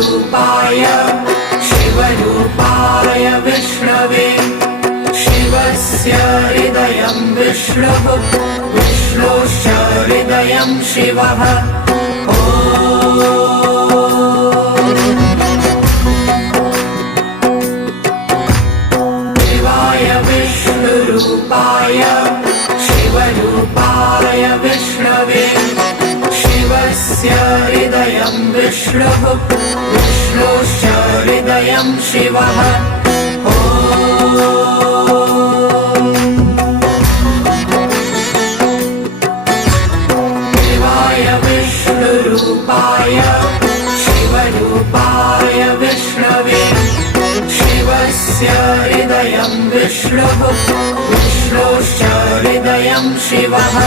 विष्णुरूपाय शिवरूपाय विष्णवे शिवस्य हृदयं विष्णुः विष्णोश्च हृदयं शिवः शिवाय विष्णुरूपाय शिवरूपाय विष्णवे शिवस्य हृदयं विष्णुः विष्णोश्च हृदयं शिवः शिवाय विष्णुरूपाय शिवरूपाय विष्णवे शिवस्य हृदयं विष्णुः विष्णोश्च हृदयं शिवः